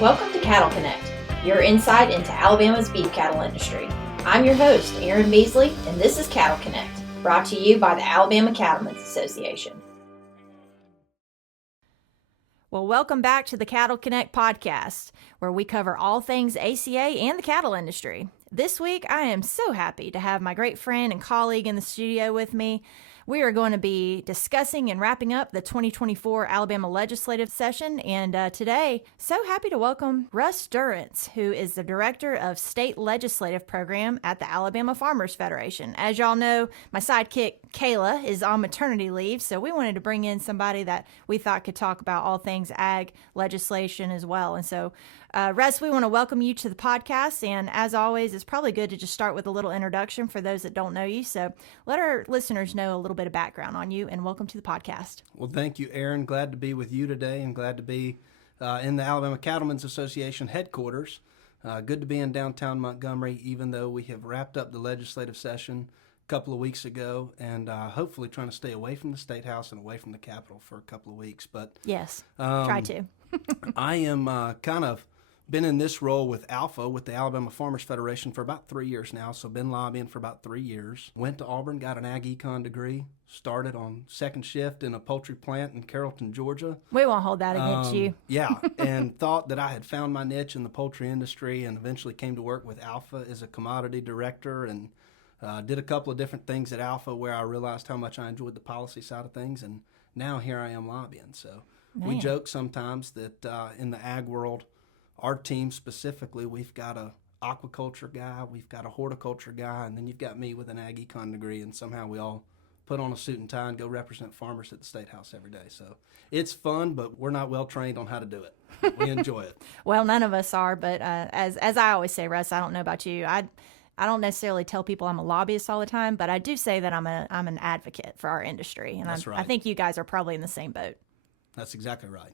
Welcome to Cattle Connect, your insight into Alabama's beef cattle industry. I'm your host, Erin Beasley, and this is Cattle Connect, brought to you by the Alabama Cattlemen's Association. Well, welcome back to the Cattle Connect podcast, where we cover all things ACA and the cattle industry. This week, I am so happy to have my great friend and colleague in the studio with me. We are going to be discussing and wrapping up the 2024 Alabama legislative session, and today, so happy to welcome Russ Durrance, who is the Director of State Legislative Program at the Alabama Farmers Federation. As y'all know, my sidekick, Kayla, is on maternity leave, so we wanted to bring in somebody that we thought could talk about all things ag legislation as well. And so, Russ, we want to welcome you to the podcast, and as always, it's probably good to just start with a little introduction for those that don't know you. So let our listeners know a little bit of background on you, and welcome to the podcast. Well, thank you, Erin. Glad to be with you today, and glad to be in the Alabama Cattlemen's Association headquarters. Good to be in downtown Montgomery, even though we have wrapped up the legislative session a couple of weeks ago, and hopefully trying to stay away from the State House and away from the Capitol for a couple of weeks. But yes, try to. I am kind of been in this role with Alfa, with the Alabama Farmers Federation, for about 3 years now, so been lobbying for about 3 years. Went to Auburn, got an ag econ degree, started on second shift in a poultry plant in Carrollton, Georgia. We won't hold that against you. Yeah, and thought that I had found my niche in the poultry industry, and eventually came to work with Alfa as a commodity director, and did a couple of different things at Alfa where I realized how much I enjoyed the policy side of things, and now here I am lobbying. So we joke sometimes that in the ag world, our team specifically, we've got a aquaculture guy, we've got a horticulture guy, and then you've got me with an ag econ degree, and somehow we all put on a suit and tie and go represent farmers at the State House every day. So it's fun, but we're not well trained on how to do it. We enjoy it. Well, none of us are, but as I always say, Russ, I don't know about you. I don't necessarily tell people I'm a lobbyist all the time, but I do say that I'm an advocate for our industry, and That's right. I think you guys are probably in the same boat. That's exactly right.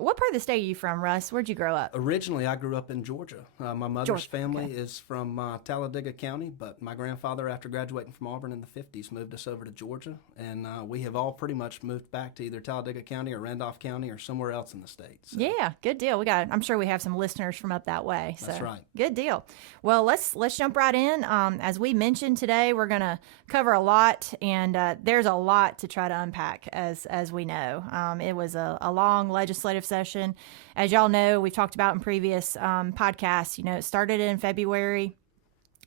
What part of the state are you from, Russ? Where'd you grow up? Originally, I grew up in Georgia. My mother's family is from Talladega County, but my grandfather, after graduating from Auburn in the 50s, moved us over to Georgia, and we have all pretty much moved back to either Talladega County or Randolph County or somewhere else in the state. So. Yeah, good deal. I'm sure we have some listeners from up that way. So. That's right. Good deal. Well, let's jump right in. As we mentioned today, we're going to cover a lot, and there's a lot to try to unpack, as we know. It was a long legislative session. As y'all know, we've talked about in previous podcasts, it started in February,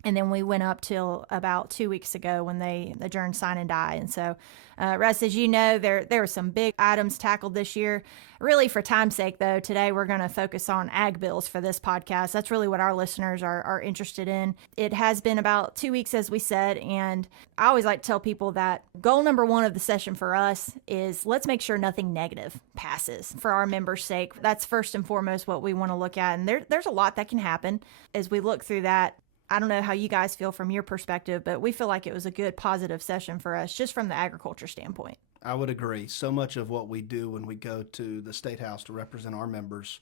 and then we went up till about 2 weeks ago when they adjourned Sine and Die. And so, Russ, as you know, there were some big items tackled this year. Really, for time's sake, though, today we're going to focus on ag bills for this podcast. That's really what our listeners are interested in. It has been about 2 weeks, as we said, and I always like to tell people that goal number one of the session for us is let's make sure nothing negative passes for our members' sake. That's first and foremost what we want to look at, and there's a lot that can happen as we look through that. I don't know how you guys feel from your perspective, but we feel like it was a good, positive session for us just from the agriculture standpoint. I would agree. So much of what we do when we go to the State House to represent our members,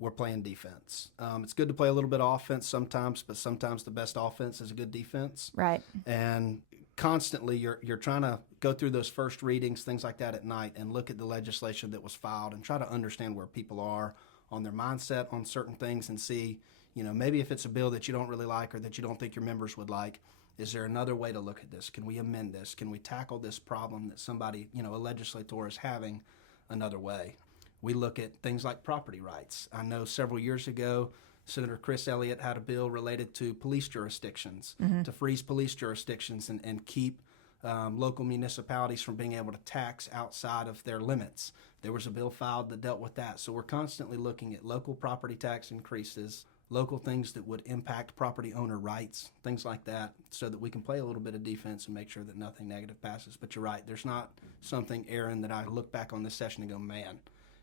we're playing defense. It's good to play a little bit of offense sometimes, but sometimes the best offense is a good defense. Right. And constantly you're trying to go through those first readings, things like that at night, and look at the legislation that was filed and try to understand where people are on their mindset on certain things and see, maybe if it's a bill that you don't really like or that you don't think your members would like, is there another way to look at this? Can we amend this? Can we tackle this problem that somebody, a legislator is having another way? We look at things like property rights. I know several years ago, Senator Chris Elliott had a bill related to police jurisdictions, to freeze police jurisdictions and keep local municipalities from being able to tax outside of their limits. There was a bill filed that dealt with that. So we're constantly looking at local property tax increases, local things that would impact property owner rights, things like that, so that we can play a little bit of defense and make sure that nothing negative passes. But you're right, there's not something, Erin, that I look back on this session and go, man,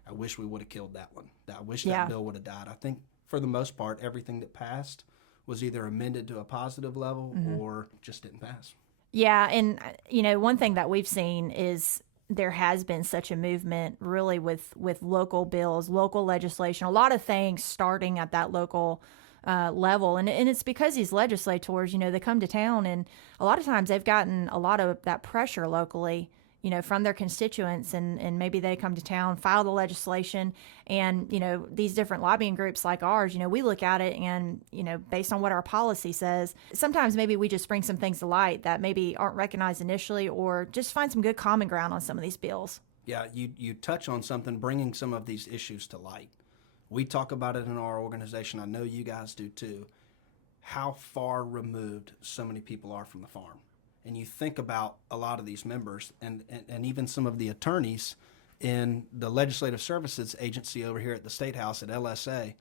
I wish we would have killed that one. I wish that bill would have died. I think for the most part, everything that passed was either amended to a positive level or just didn't pass. Yeah, and one thing that we've seen is there has been such a movement really with local bills, local legislation, a lot of things starting at that local level. And it's because these legislators, they come to town, and a lot of times they've gotten a lot of that pressure locally, from their constituents, and maybe they come to town, file the legislation, and, these different lobbying groups like ours, we look at it and, based on what our policy says, sometimes maybe we just bring some things to light that maybe aren't recognized initially, or just find some good common ground on some of these bills. Yeah, you touch on something, bringing some of these issues to light. We talk about it in our organization. I know you guys do too. How far removed so many people are from the farm. And you think about a lot of these members and even some of the attorneys in the Legislative Services Agency over here at the State House at LSA,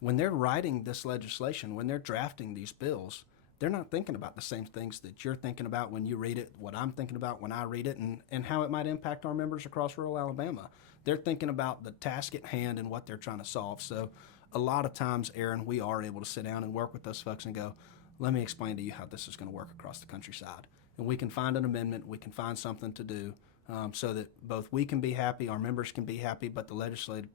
when they're writing this legislation, when they're drafting these bills, they're not thinking about the same things that you're thinking about when you read it, what I'm thinking about when I read it, and how it might impact our members across rural Alabama. They're thinking about the task at hand and what they're trying to solve. So a lot of times, Erin, we are able to sit down and work with those folks and go, let me explain to you how this is going to work across the countryside. And we can find an amendment, we can find something to do so that both we can be happy, our members can be happy, but the legislator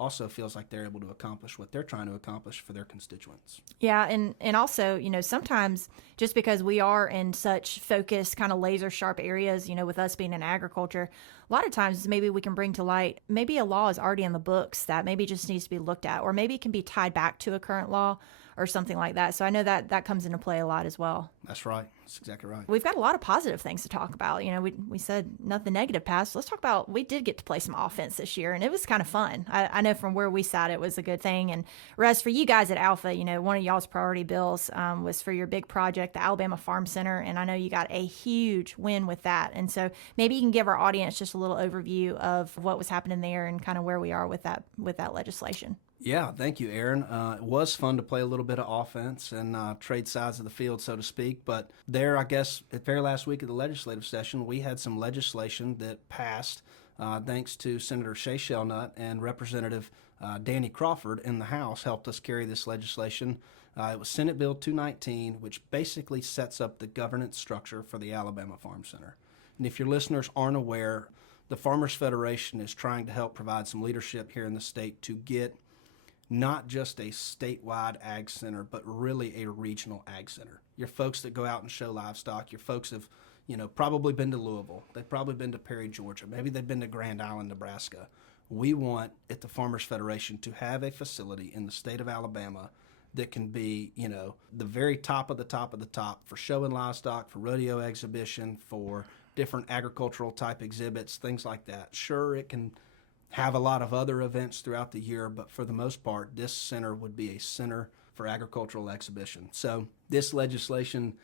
also feels like they're able to accomplish what they're trying to accomplish for their constituents. Yeah, and also, sometimes just because we are in such focused, kind of laser sharp areas, with us being in agriculture, a lot of times maybe we can bring to light, maybe a law is already in the books that maybe just needs to be looked at, or maybe it can be tied back to a current law or something like that. So I know that comes into play a lot as well. That's right. That's exactly right. We've got a lot of positive things to talk about. We said nothing negative past. Let's talk about, we did get to play some offense this year, and it was kind of fun. I know from where we sat, it was a good thing. And Russ, for you guys at Alfa, one of y'all's priority bills was for your big project, the Alabama Farm Center. And I know you got a huge win with that. And so maybe you can give our audience just a little overview of what was happening there and kind of where we are with that legislation. Yeah, thank you, Erin. It was fun to play a little bit of offense and trade sides of the field, so to speak. But there, I guess, at very last week of the legislative session, we had some legislation that passed thanks to Senator Shay Shelnut and Representative Danny Crawford in the House helped us carry this legislation. It was Senate Bill 219, which basically sets up the governance structure for the Alabama Farm Center. And if your listeners aren't aware, the Farmers Federation is trying to help provide some leadership here in the state to get not just a statewide ag center, but really a regional ag center. Your folks that go out and show livestock, your folks have, probably been to Louisville. They've probably been to Perry, Georgia. Maybe they've been to Grand Island, Nebraska. We want at the Farmers Federation to have a facility in the state of Alabama that can be, the very top of the top of the top for showing livestock, for rodeo exhibition, for different agricultural type exhibits, things like that. Sure, it can have a lot of other events throughout the year, but for the most part, this center would be a center for agricultural exhibition. So this legislation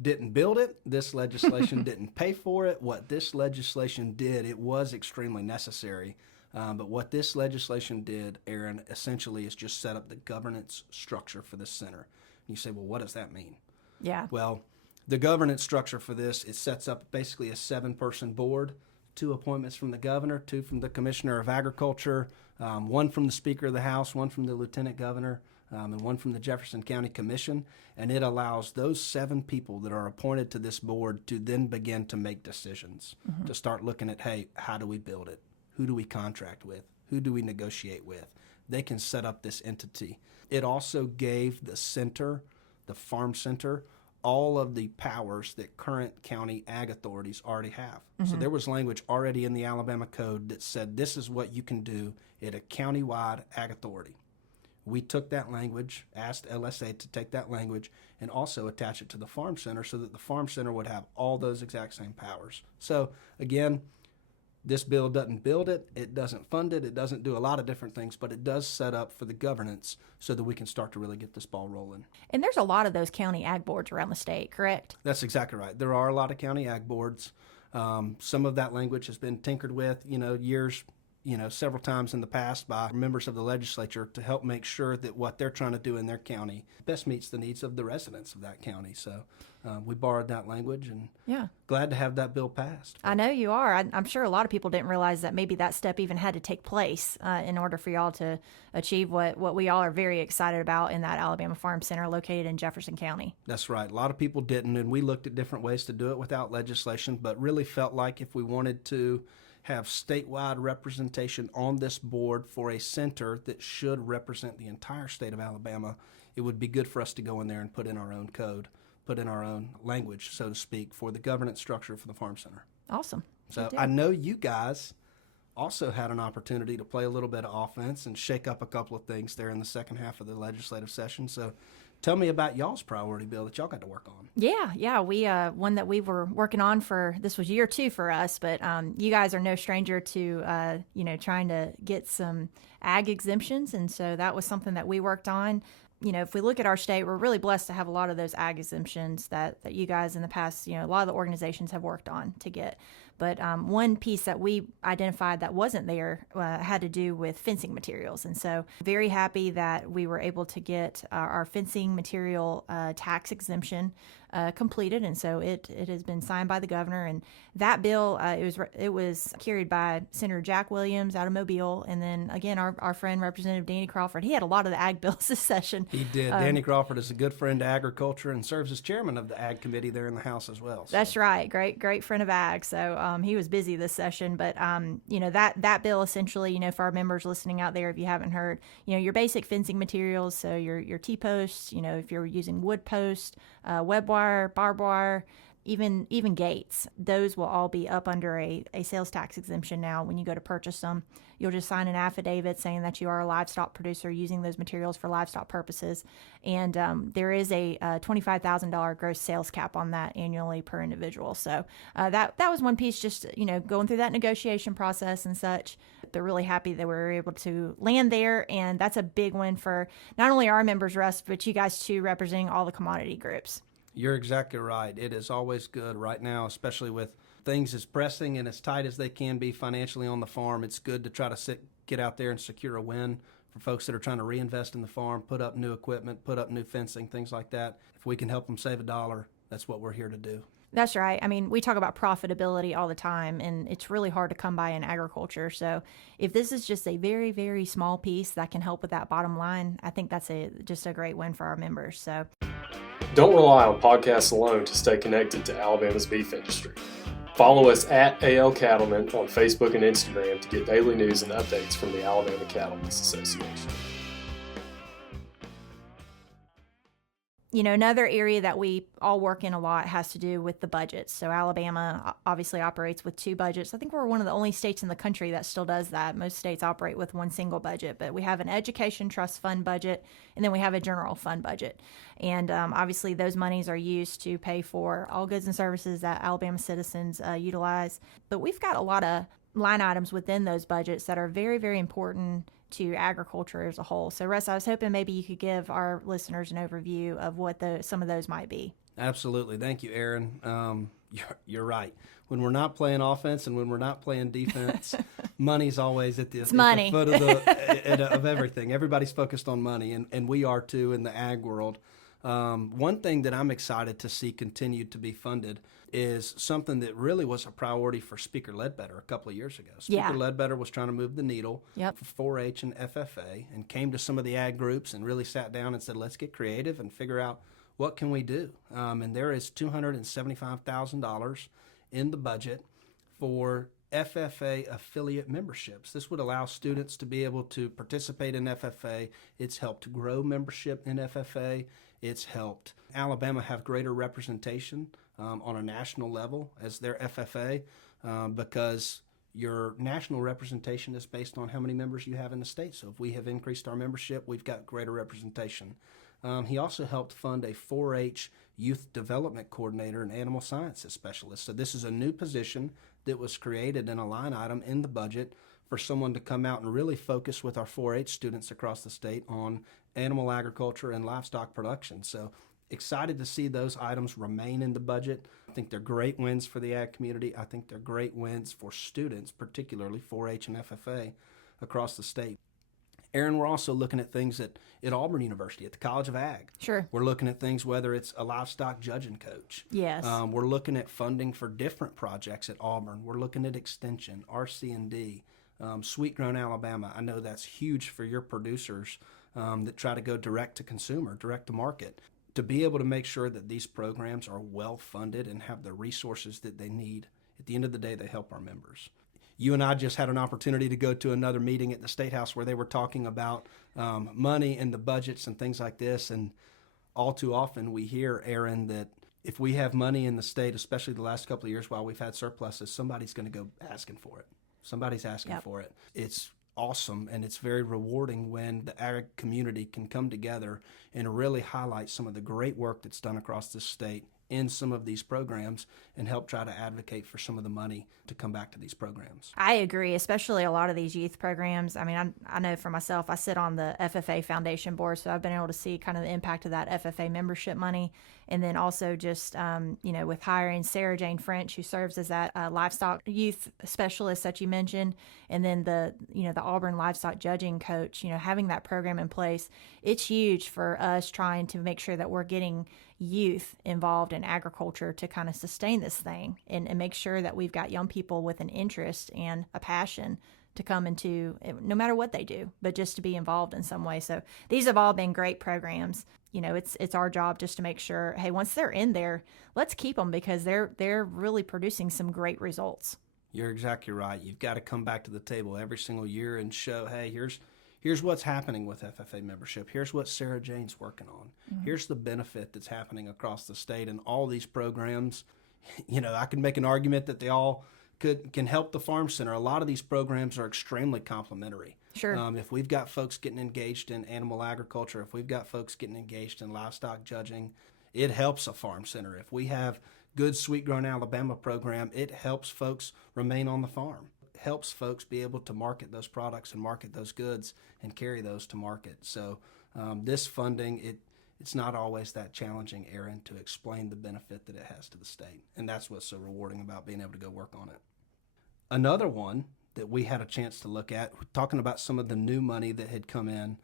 didn't build it. This legislation didn't pay for it. What this legislation did, it was extremely necessary. But what this legislation did, Erin, essentially is just set up the governance structure for this center. And you say, well, what does that mean? Yeah. Well, the governance structure for this, it sets up basically a 7-person board. 2 appointments from the governor, 2 from the commissioner of agriculture, 1 from the speaker of the House, 1 from the lieutenant governor, and 1 from the Jefferson County Commission. And it allows those 7 people that are appointed to this board to then begin to make decisions, to start looking at, hey, how do we build it? Who do we contract with? Who do we negotiate with? They can set up this entity. It also gave the center, the farm center, all of the powers that current county ag authorities already have. So there was language already in the Alabama Code that said this is what you can do at a county-wide ag authority. We took that language, asked LSA to take that language, and also attach it to the farm center so that the farm center would have all those exact same powers. So again, this bill doesn't build it, it doesn't fund it, it doesn't do a lot of different things, but it does set up for the governance so that we can start to really get this ball rolling. And there's a lot of those county ag boards around the state, correct? That's exactly right. There are a lot of county ag boards. Some of that language has been tinkered with, years, several times in the past by members of the legislature to help make sure that what they're trying to do in their county best meets the needs of the residents of that county. So we borrowed that language and glad to have that bill passed. I know you are. I'm sure a lot of people didn't realize that maybe that step even had to take place in order for y'all to achieve what we all are very excited about in that Alabama Farm Center located in Jefferson County. That's right. A lot of people didn't, and we looked at different ways to do it without legislation, but really felt like if we wanted to have statewide representation on this board for a center that should represent the entire state of Alabama, it would be good for us to go in there and put in our own code, put in our own language, so to speak, for the governance structure for the farm center. Awesome. So I know you guys also had an opportunity to play a little bit of offense and shake up a couple of things there in the second half of the legislative session. So tell me about y'all's priority bill that y'all got to work on. Yeah. We one that we were working on this was year 2 for us, but you guys are no stranger to trying to get some ag exemptions, and so that was something that we worked on. If we look at our state, we're really blessed to have a lot of those ag exemptions that you guys in the past, a lot of the organizations have worked on to get. But one piece that we identified that wasn't there had to do with fencing materials. And so very happy that we were able to get our fencing material tax exemption completed. And so it has been signed by the governor. And that bill, it was carried by Senator Jack Williams out of Mobile. And then, again, our friend, Representative Danny Crawford, he had a lot of the ag bills this session. He did. Danny Crawford is a good friend to agriculture and serves as chairman of the ag committee there in the House as well. So. That's right. Great friend of ag. So he was busy this session. But, that bill essentially, for our members listening out there, if you haven't heard, your basic fencing materials, so your T-posts, if you're using wood posts, web wire, barbed wire, even gates, those will all be up under a sales tax exemption now. When you go to purchase them, you'll just sign an affidavit saying that you are a livestock producer using those materials for livestock purposes. And there is a $25,000 gross sales cap on that annually per individual. So that was one piece, just going through that negotiation process and such. But really happy that we were able to land there, and that's a big win for not only our members, Russ, but you guys too, representing all the commodity groups. You're exactly right. It is always good right now, especially with things as pressing and as tight as they can be financially on the farm. It's good to try to get out there and secure a win for folks that are trying to reinvest in the farm, put up new equipment, put up new fencing, things like that. If we can help them save $1, that's what we're here to do. That's right. I mean, we talk about profitability all the time, and it's really hard to come by in agriculture. So if this is just a very, very small piece that can help with that bottom line, I think that's just a great win for our members. So don't rely on podcasts alone to stay connected to Alabama's beef industry. Follow us at AL Cattlemen on Facebook and Instagram to get daily news and updates from the Alabama Cattlemen's Association. Another area that we all work in a lot has to do with the budgets. So Alabama obviously operates with 2 budgets. I think we're one of the only states in the country that still does that. Most states operate with one single budget, but we have an education trust fund budget, and then we have a general fund budget. And obviously those monies are used to pay for all goods and services that Alabama citizens utilize. But we've got a lot of line items within those budgets that are very, very important to agriculture as a whole. So, Russ, I was hoping maybe you could give our listeners an overview of what some of those might be. Absolutely. Thank you, Erin. You're right. When we're not playing offense and when we're not playing defense, money's always at the foot of everything. Everybody's focused on money, and we are too in the ag world. One thing that I'm excited to see continued to be funded is something that really was a priority for Speaker Ledbetter a couple of years ago. Speaker Ledbetter was trying to move the needle for 4-H and FFA, and came to some of the ag groups and really sat down and said, let's get creative and figure out what can we do. And there is $275,000 in the budget for FFA affiliate memberships. This would allow students to be able to participate in FFA. It's helped grow membership in FFA. It's helped Alabama have greater representation on a national level as their FFA because your national representation is based on how many members you have in the state. So if we have increased our membership, we've got greater representation. He also helped fund a 4-H youth development coordinator and animal sciences specialist. So this is a new position that was created in a line item in the budget for someone to come out and really focus with our 4-H students across the state on animal agriculture and livestock production. So excited to see those items remain in the budget. I think they're great wins for the ag community. I think they're great wins for students, particularly 4-H and FFA across the state. Erin, we're also looking at things at Auburn University, at the College of Ag. Sure. We're looking at things whether it's a livestock judging coach. Yes. We're looking at funding for different projects at Auburn. We're looking at extension, RC&D, Sweet Grown Alabama. I know that's huge for your producers that try to go direct to consumer, direct to market. To be able to make sure that these programs are well funded and have the resources that they need, at the end of the day, they help our members. You and I just had an opportunity to go to another meeting at the State House where they were talking about money and the budgets and things like this. And all too often we hear, Erin, that if we have money in the state, especially the last couple of years while we've had surpluses, somebody's going to go asking for it. Somebody's asking for it. It's awesome, and it's very rewarding when the ag community can come together and really highlight some of the great work that's done across this state in some of these programs and help try to advocate for some of the money to come back to these programs. I agree, especially a lot of these youth programs. I mean, I know for myself, I sit on the FFA Foundation board, so I've been able to see kind of the impact of that FFA membership money. And then also just, with hiring Sarah Jane French, who serves as that livestock youth specialist that you mentioned, and then the Auburn livestock judging coach, having that program in place, it's huge for us trying to make sure that we're getting youth involved in agriculture to kind of sustain this thing and make sure that we've got young people with an interest and a passion to come into, no matter what they do, but just to be involved in some way. So these have all been great programs. It's our job just to make sure, hey, once they're in there, let's keep them because they're really producing some great results. You're exactly right. You've got to come back to the table every single year and show, hey, here's what's happening with FFA membership. Here's what Sarah Jane's working on. Mm-hmm. Here's the benefit that's happening across the state. And all these programs, I can make an argument that they all can help the farm center. A lot of these programs are extremely complementary. Sure. If we've got folks getting engaged in animal agriculture, if we've got folks getting engaged in livestock judging, it helps a farm center. If we have good Sweet Grown Alabama program, it helps folks remain on the farm. It helps folks be able to market those products and market those goods and carry those to market. So this funding, it's not always that challenging, Erin, to explain the benefit that it has to the state. And that's what's so rewarding about being able to go work on it. Another one that we had a chance to look at, talking about some of the new money that had come in,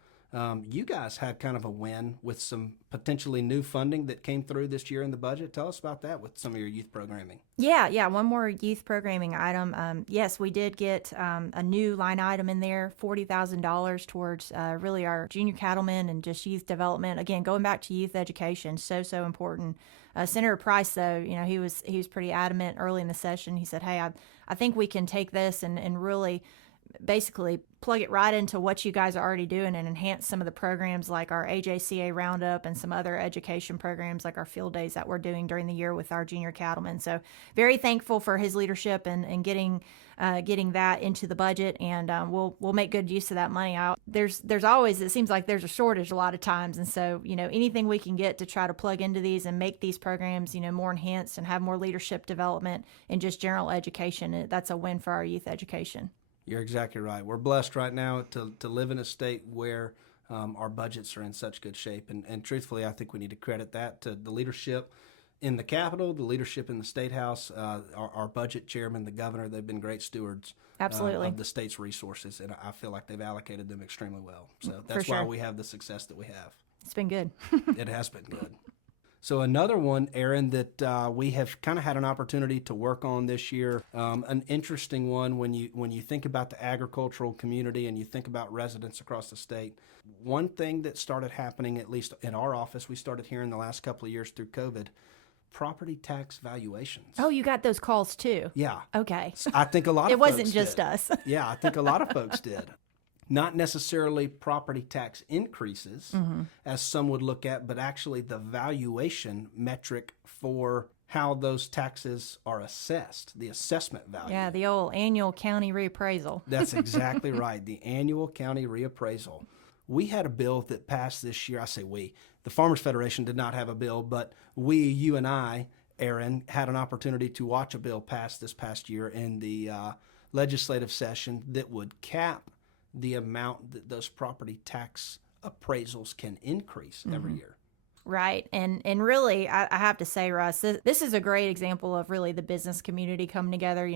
you guys had kind of a win with some potentially new funding that came through this year in the budget. Tell us about that with some of your youth programming. Yeah. One more youth programming item. Yes, we did get a new line item in there, $40,000 towards really our junior cattlemen and just youth development. Again, going back to youth education, so important. Senator Price, though, he was pretty adamant early in the session. He said, hey, I think we can take this and really basically plug it right into what you guys are already doing and enhance some of the programs like our AJCA Roundup and some other education programs like our field days that we're doing during the year with our junior cattlemen. So very thankful for his leadership and getting that into the budget, and we'll make good use of that money out. There's always, it seems like there's a shortage a lot of times, and so anything we can get to try to plug into these and make these programs more enhanced and have more leadership development and just general education, that's a win for our youth education. You're exactly right. We're blessed right now to live in a state where our budgets are in such good shape. And truthfully, I think we need to credit that to the leadership in the Capitol, the leadership in the State House, our budget chairman, the governor. They've been great stewards of the state's resources, and I feel like they've allocated them extremely well. So that's why we have the success that we have. It's been good. It has been good. So another one, Erin, that we have kind of had an opportunity to work on this year, an interesting one when you think about the agricultural community and you think about residents across the state. One thing that started happening, at least in our office, we started hearing the last couple of years through COVID, property tax valuations. Oh, you got those calls too? Yeah. Okay. I think a lot of it wasn't folks just did. us. Yeah, I think a lot of folks did. Not necessarily property tax increases, as some would look at, but actually the valuation metric for how those taxes are assessed, the assessment value. Yeah, the old annual county reappraisal. That's exactly right, the annual county reappraisal. We had a bill that passed this year. I say we. The Farmers Federation did not have a bill, but you and I, Erin, had an opportunity to watch a bill pass this past year in the legislative session that would cap the amount that those property tax appraisals can increase every year. Right. And really, I have to say, Russ, this is a great example of really the business community coming together.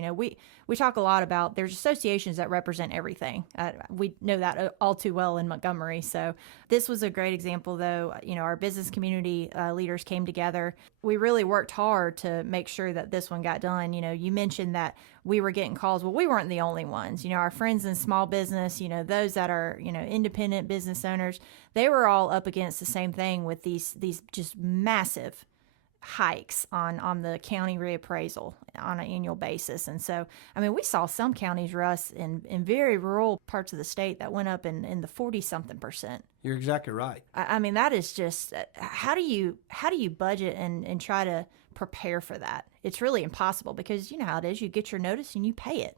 We talk a lot about there's associations that represent everything. We know that all too well in Montgomery. So this was a great example, though. Our business community leaders came together. We really worked hard to make sure that this one got done. You mentioned that we were getting calls. Well, we weren't the only ones. Our friends in small business, those that are, independent business owners, they were all up against the same thing with these just massive hikes on the county reappraisal on an annual basis. And so, I mean, we saw some counties, Russ, in very rural parts of the state that went up in the 40-something%. You're exactly right. I mean, that is just, how do you budget and try to prepare for that? It's really impossible because you know how it is. You get your notice and you pay it.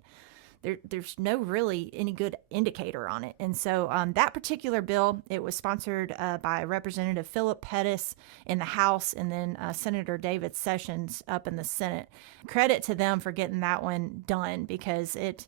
There's no really any good indicator on it. And so that particular bill, it was sponsored by Representative Philip Pettis in the House and then Senator David Sessions up in the Senate. Credit to them for getting that one done because it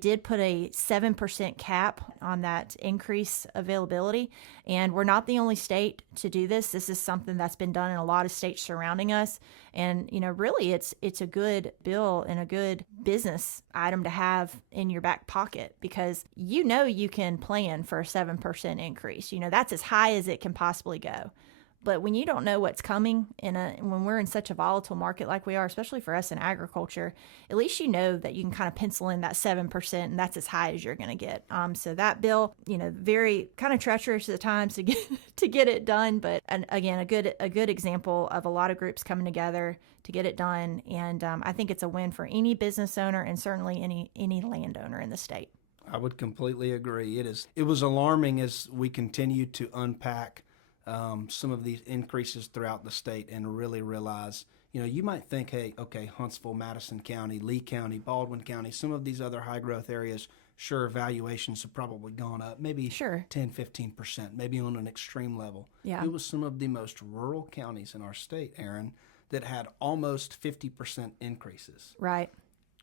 did put a 7% cap on that increase availability. And we're not the only state to do this. This is something that's been done in a lot of states surrounding us. And, you know, really it's a good bill and a good business item to have in your back pocket because you know you can plan for a 7% increase. You know, that's as high as it can possibly go. But when you don't know what's coming when we're in such a volatile market like we are, especially for us in agriculture, at least you know that you can kind of pencil in that 7% and that's as high as you're going to get. So that bill, you know, very kind of treacherous at times to get it done. But again, a good example of a lot of groups coming together to get it done. And I think it's a win for any business owner and certainly any landowner in the state. I would completely agree. It was alarming as we continue to unpack some of these increases throughout the state and really realize, you know, you might think, hey, okay, Huntsville, Madison County, Lee County, Baldwin County, some of these other high growth areas, sure, valuations have probably gone up, maybe 10, 15%, maybe on an extreme level. Yeah. It was some of the most rural counties in our state, Erin, that had almost 50% increases. Right.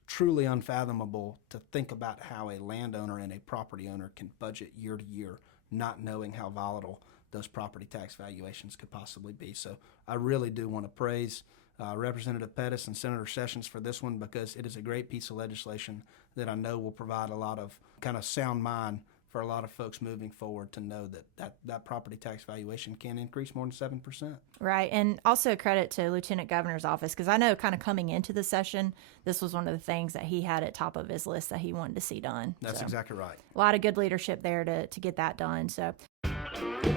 Truly unfathomable to think about how a landowner and a property owner can budget year to year, not knowing how volatile those property tax valuations could possibly be. So I really do want to praise Representative Pettis and Senator Sessions for this one because it is a great piece of legislation that I know will provide a lot of kind of sound mind for a lot of folks moving forward to know that property tax valuation can increase more than 7%. Right. And also credit to Lieutenant Governor's office because I know kind of coming into the session, this was one of the things that he had at top of his list that he wanted to see done. That's exactly right. A lot of good leadership there to get that done. So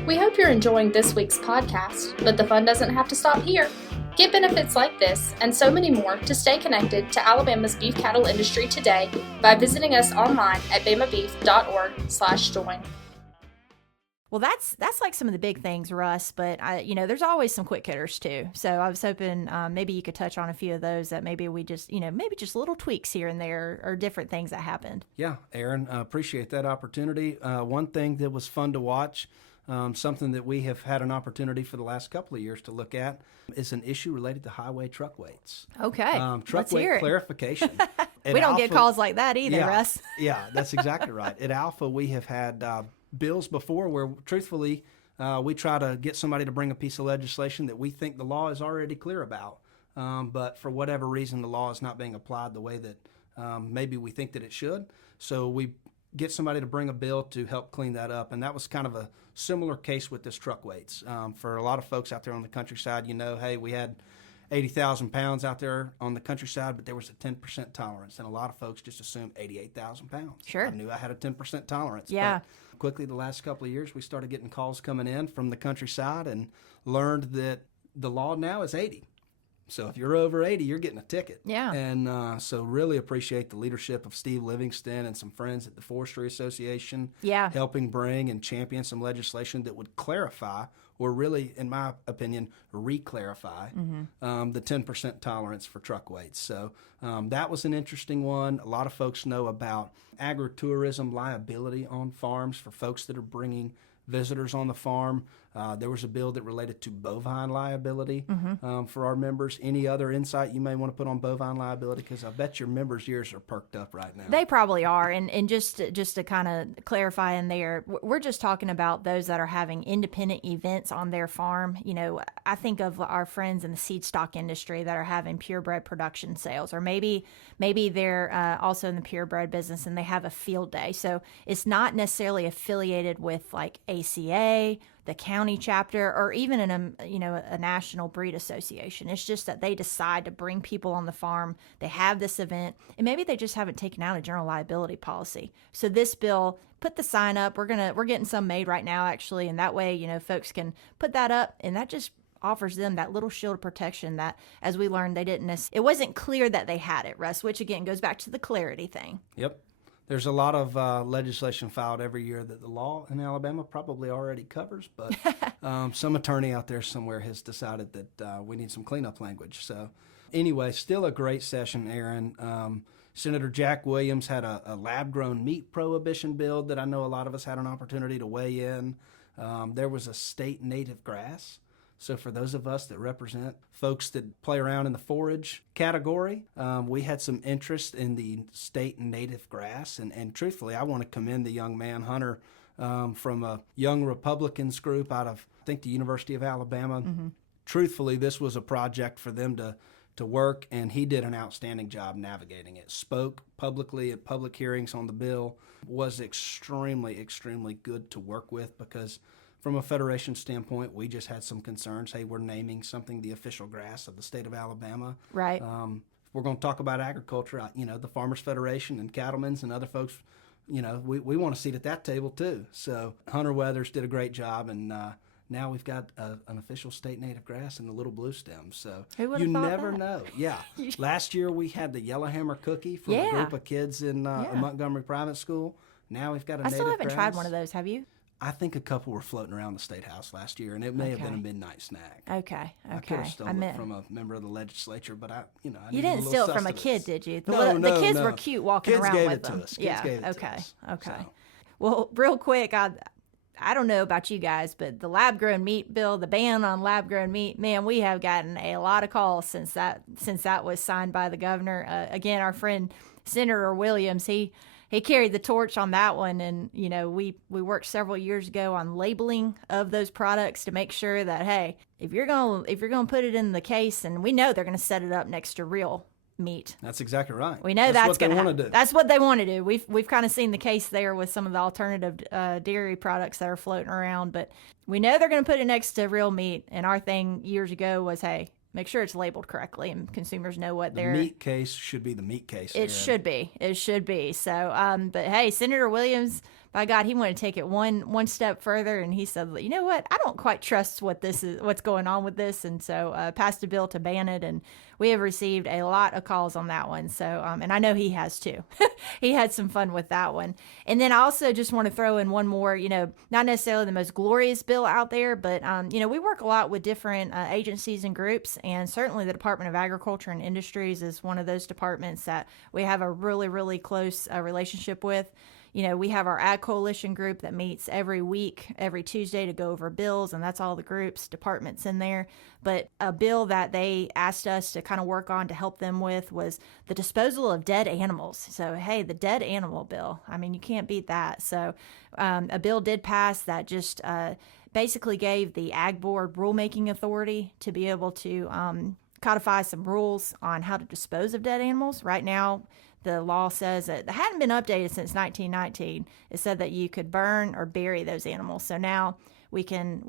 we hope you're enjoying this week's podcast, but the fun doesn't have to stop here. Get benefits like this and so many more to stay connected to Alabama's beef cattle industry today by visiting us online at bamabeef.org/join. Well, that's like some of the big things, Russ, but there's always some quick hitters too. So I was hoping maybe you could touch on a few of those that maybe we just, maybe just little tweaks here and there or different things that happened. Yeah, Erin, appreciate that opportunity. One thing that was fun to watch, something that we have had an opportunity for the last couple of years to look at is an issue related to highway truck weights. Okay, truck weight clarification. We don't get calls like that either, Russ. Yeah, that's exactly right. At Alfa, we have had bills before where, truthfully, we try to get somebody to bring a piece of legislation that we think the law is already clear about, but for whatever reason, the law is not being applied the way that maybe we think that it should. So we get somebody to bring a bill to help clean that up, and that was kind of a similar case with this truck weights. For a lot of folks out there on the countryside, hey, we had 80,000 pounds out there on the countryside, but there was a 10% tolerance, and a lot of folks just assumed 88,000 pounds. Sure. I knew I had a 10% tolerance. Yeah. But quickly, the last couple of years, we started getting calls coming in from the countryside and learned that the law now is 80. So if you're over 80, you're getting a ticket. Yeah. And so really appreciate the leadership of Steve Livingston and some friends at the Forestry Association. Yeah. Helping bring and champion some legislation that would clarify, or really, in my opinion, re-clarify the 10% tolerance for truck weights. So that was an interesting one. A lot of folks know about agritourism liability on farms for folks that are bringing visitors on the farm. There was a bill that related to bovine liability for our members. Any other insight you may want to put on bovine liability? Because I bet your members' ears are perked up right now. They probably are. And just to kind of clarify in there, we're just talking about those that are having independent events on their farm. I think of our friends in the seed stock industry that are having purebred production sales, or maybe they're also in the purebred business and they have a field day. So it's not necessarily affiliated with like ACA, the county chapter, or even a national breed association. It's just that they decide to bring people on the farm. They have this event, and maybe they just haven't taken out a general liability policy. So this bill put the sign up. We're getting some made right now, actually, and that way, folks can put that up, and that just offers them that little shield of protection that, as we learned, they didn't it wasn't clear that they had it, Russ, which again goes back to the clarity thing. Yep. There's a lot of legislation filed every year that the law in Alabama probably already covers, but some attorney out there somewhere has decided that we need some cleanup language. So anyway, still a great session, Erin. Senator Jack Williams had a lab-grown meat prohibition bill that I know a lot of us had an opportunity to weigh in. There was a state native grass. So for those of us that represent folks that play around in the forage category, we had some interest in the state native grass. And truthfully, I want to commend the young man, Hunter, from a young Republicans group out of, I think, the University of Alabama. Mm-hmm. Truthfully, this was a project for them to work, and he did an outstanding job navigating it. Spoke publicly at public hearings on the bill, was extremely, extremely good to work with because from a federation standpoint, we just had some concerns. Hey, we're naming something the official grass of the state of Alabama. Right. We're going to talk about agriculture. The Farmers Federation and cattlemen's and other folks, we want a seat at that table too. So Hunter Weathers did a great job, and now we've got an official state native grass and the little blue stem. So you never know. Yeah. Last year we had the Yellowhammer cookie from a group of kids in a Montgomery private school. Now we've got a native grass. I still haven't tried one of those. Have you? I think a couple were floating around the State House last year, and it may have been a midnight snack. Okay. I could have stolen it from a member of the legislature, but I you didn't steal it from a kid, did you? The kids were cute walking around with them. Kids gave it to us. Okay. So. Well, real quick, I don't know about you guys, but the lab-grown meat bill, the ban on lab-grown meat, man, we have gotten a lot of calls since that was signed by the governor. Again, our friend Senator Williams, he carried the torch on that one, and we worked several years ago on labeling of those products to make sure that, hey, if you're gonna put it in the case, and we know they're gonna set it up next to real meat. That's exactly right. We know that's going to happen. That's what they want to do. We've kind of seen the case there with some of the alternative dairy products that are floating around, but we know they're going to put it next to real meat. And our thing years ago was, hey, make sure it's labeled correctly and consumers know what the meat case should be the meat case. It should be. So, but hey, Senator Williams, by God, he wanted to take it one step further, and he said, you know what? I don't quite trust what's going on with this, and so passed a bill to ban it, and we have received a lot of calls on that one. So, and I know he has too. He had some fun with that one. And then I also just want to throw in one more, not necessarily the most glorious bill out there, but, we work a lot with different agencies and groups, and certainly the Department of Agriculture and Industries is one of those departments that we have a really, really close relationship with. We have our Ag Coalition group that meets every week, every Tuesday, to go over bills, and that's all the groups, departments in there. But a bill that they asked us to kind of work on to help them with was the disposal of dead animals. So, hey, the dead animal bill, I mean, you can't beat that. So a bill did pass that just basically gave the Ag Board rulemaking authority to be able to codify some rules on how to dispose of dead animals. Right now, the law says that it hadn't been updated since 1919. It said that you could burn or bury those animals. So now we can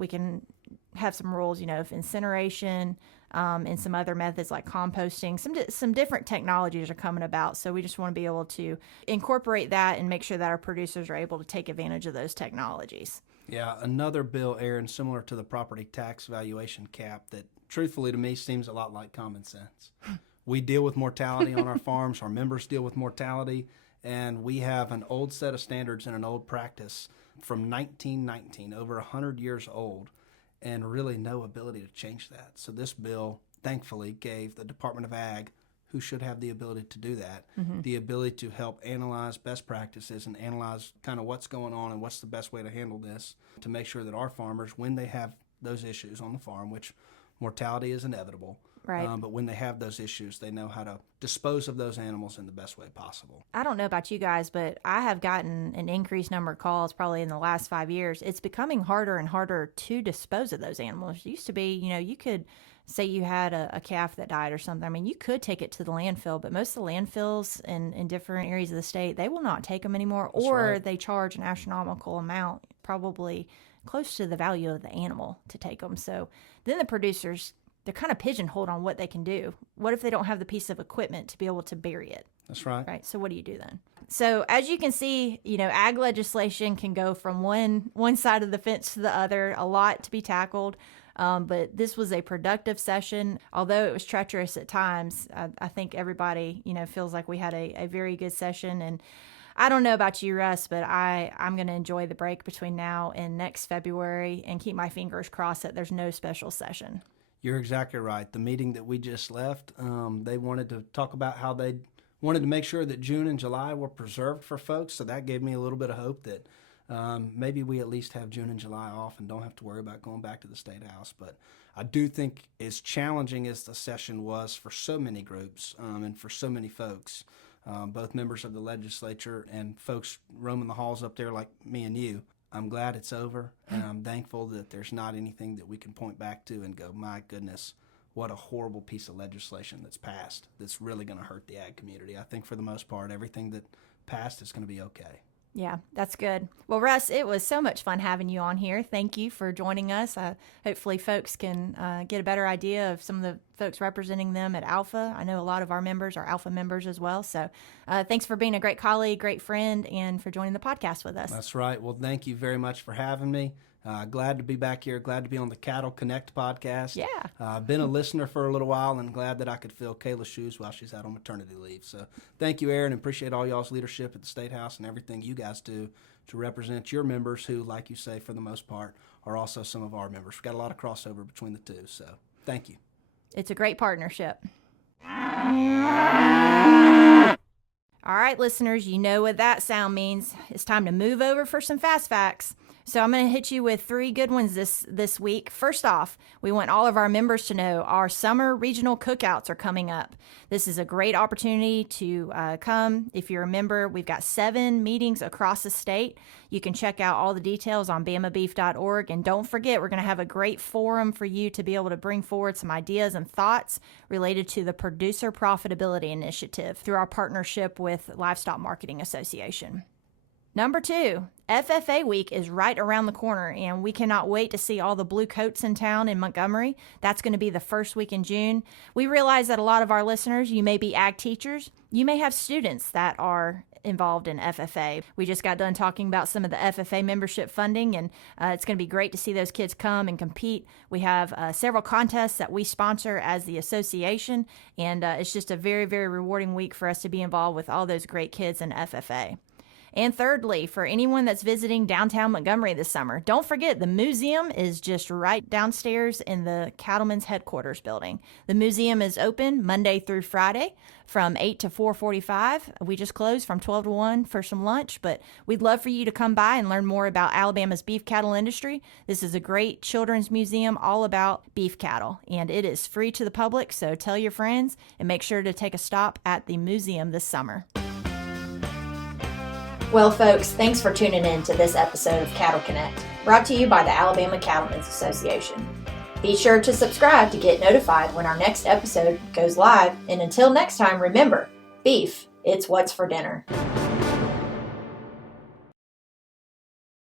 have some rules, of incineration and some other methods like composting. Some different technologies are coming about. So we just want to be able to incorporate that and make sure that our producers are able to take advantage of those technologies. Yeah, another bill, Erin, similar to the property tax valuation cap that truthfully to me seems a lot like common sense. We deal with mortality on our farms. Our members deal with mortality, and we have an old set of standards and an old practice from 1919, over 100 years old, and really no ability to change that. So this bill, thankfully, gave the Department of Ag, who should have the ability to do that, the ability to help analyze best practices and analyze kind of what's going on and what's the best way to handle this to make sure that our farmers, when they have those issues on the farm, which mortality is inevitable, right. But when they have those issues, they know how to dispose of those animals in the best way possible. I don't know about you guys, but I have gotten an increased number of calls probably in the last 5 years. It's becoming harder and harder to dispose of those animals. It used to be, you could say you had a calf that died or something. I mean, you could take it to the landfill, but most of the landfills in different areas of the state, they will not take them anymore, or they charge an astronomical amount, probably close to the value of the animal to take them. So then the producers, they're kind of pigeonholed on what they can do. What if they don't have the piece of equipment to be able to bury it? That's right. Right. So what do you do then? So as you can see, ag legislation can go from one side of the fence to the other, a lot to be tackled. But this was a productive session. Although it was treacherous at times, I think everybody, feels like we had a very good session. And I don't know about you, Russ, but I'm going to enjoy the break between now and next February and keep my fingers crossed that there's no special session. You're exactly right. The meeting that we just left, they wanted to talk about how they wanted to make sure that June and July were preserved for folks. So that gave me a little bit of hope that maybe we at least have June and July off and don't have to worry about going back to the State House. But I do think as challenging as the session was for so many groups and for so many folks, both members of the legislature and folks roaming the halls up there like me and you, I'm glad it's over, and I'm thankful that there's not anything that we can point back to and go, my goodness, what a horrible piece of legislation that's passed that's really going to hurt the ag community. I think for the most part, everything that passed is going to be okay. Yeah, that's good. Well, Russ, it was so much fun having you on here. Thank you for joining us. Hopefully folks can get a better idea of some of the folks representing them at Alfa. I know a lot of our members are Alfa members as well. So thanks for being a great colleague, great friend, and for joining the podcast with us. That's right. Well, thank you very much for having me. Glad to be back here. Glad to be on the Cattle Connect podcast. Yeah. Been a listener for a little while and glad that I could fill Kayla's shoes while she's out on maternity leave. So thank you, Erin, and appreciate all y'all's leadership at the State House and everything you guys do to represent your members who, like you say, for the most part, are also some of our members. We've got a lot of crossover between the two. So thank you. It's a great partnership. All right, listeners, you know what that sound means. It's time to move over for some fast facts. So I'm going to hit you with 3 good ones this week. First off, we want all of our members to know our summer regional cookouts are coming up. This is a great opportunity to come. If you're a member, we've got 7 meetings across the state. You can check out all the details on bamabeef.org. And don't forget, we're going to have a great forum for you to be able to bring forward some ideas and thoughts related to the Producer Profitability Initiative through our partnership with Livestock Marketing Association. Number 2, FFA week is right around the corner, and we cannot wait to see all the blue coats in town in Montgomery. That's going to be the first week in June. We realize that a lot of our listeners, you may be ag teachers. You may have students that are involved in FFA. We just got done talking about some of the FFA membership funding, and it's going to be great to see those kids come and compete. We have several contests that we sponsor as the association, and it's just a very, very rewarding week for us to be involved with all those great kids in FFA. And thirdly, for anyone that's visiting downtown Montgomery this summer, don't forget the museum is just right downstairs in the Cattlemen's headquarters building. The museum is open Monday through Friday from 8 to 4:45. We just closed from 12 to 1 for some lunch, but we'd love for you to come by and learn more about Alabama's beef cattle industry. This is a great children's museum all about beef cattle, and it is free to the public, so tell your friends and make sure to take a stop at the museum this summer. Well, folks, thanks for tuning in to this episode of Cattle Connect, brought to you by the Alabama Cattlemen's Association. Be sure to subscribe to get notified when our next episode goes live, and until next time, remember, beef, it's what's for dinner.